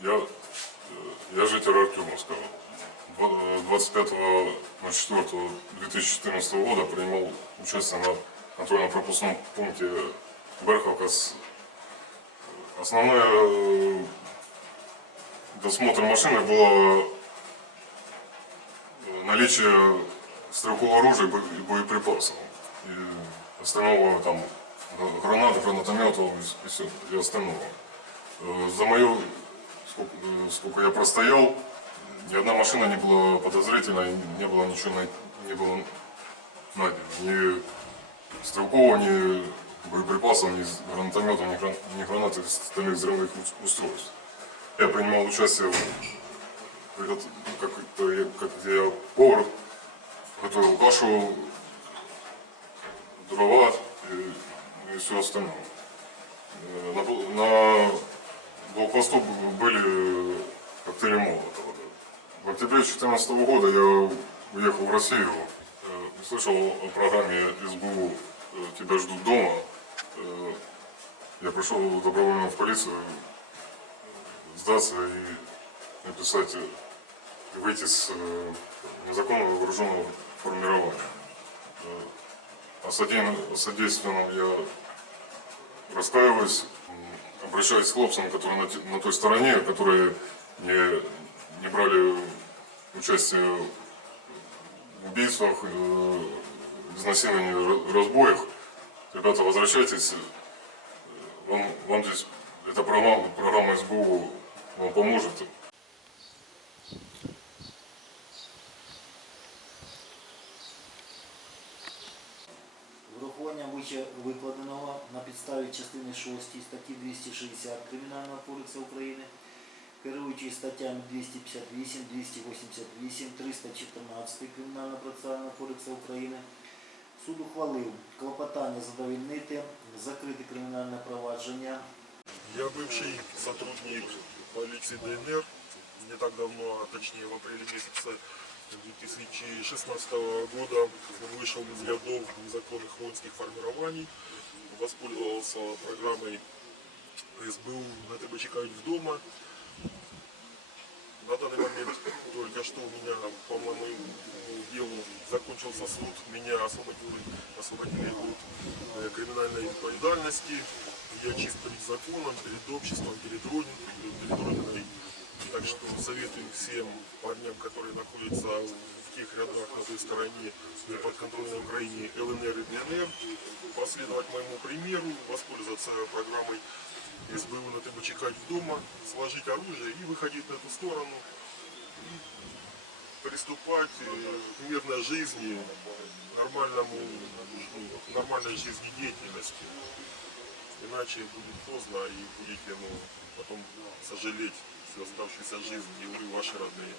Я, э, я житель Артемовского. Два- э, 25.04.2014 года принимал участие на контрольно-пропускном пункте Берховка. Основной э, досмотр машины было наличие стрелкового оружия и бо- и боеприпасов. И остального там г- гранат, гранатометов и, с- и, остального. За мою, сколько, сколько я простоял, ни одна машина не была подозрительной, не было ничего, не было найдено. Ни стрелкового, ни боеприпасов, ни гранатометов, ни, гран, ни гранат и остальных взрывных ус- устройств. Я принимал участие в как, я- как я повар, готовил кашу, дрова и, и все остальное. Э, На, на блокпосту б- были коктейли Молотова. В октябре 2014 года я уехал в Россию, э, услышал о программе СБУ э, «Тебя ждут дома». Э, Я пришел добровольно в полицию э, сдаться и написать, э, и выйти с э, незаконного вооруженного формирования. Э, О содействованном я раскаиваюсь, обращаюсь к хлопцам, которые на, на той стороне, которые не, не брали участие в убийствах, э, изнасиловании, ра- разбоях. Ребята, возвращайтесь. Э, Вам, вам здесь эта программа, программа СБУ вам поможет. Врахування вище викладеного на частини 6 статті 260 Кримінального кодексу України, керуючись статтями 258, 288, 314 Кримінального процесуального кодексу України, суд ухвалив клопотання задовільнити, закрити кримінальне провадження Я бывший сотрудник полиции ДНР. Не так давно, а точнее в апреле месяце 2016 года вышел из рядов незаконных воинских формирований, воспользовался программой СБУ на ТБ чекают в дома. На данный момент только что у меня по моему делу закончился суд, меня освободили, освободили от э, криминальной ответственности. Я чист перед законом, перед обществом, перед Родиной. Перед Родиной. Так что советую всем парням, которые находятся в тех рядах на той стороне, не подконтрольной Украине, ЛНР и ДНР, последовать моему примеру, воспользоваться программой СБУ на ТБ чекать дома, сложить оружие и выходить на эту сторону и приступать э, к мирной жизни, нормальному, ну, нормальной жизнедеятельности. Иначе будет поздно и будете ну, потом сожалеть всю оставшуюся жизнь и вы, ваши родные.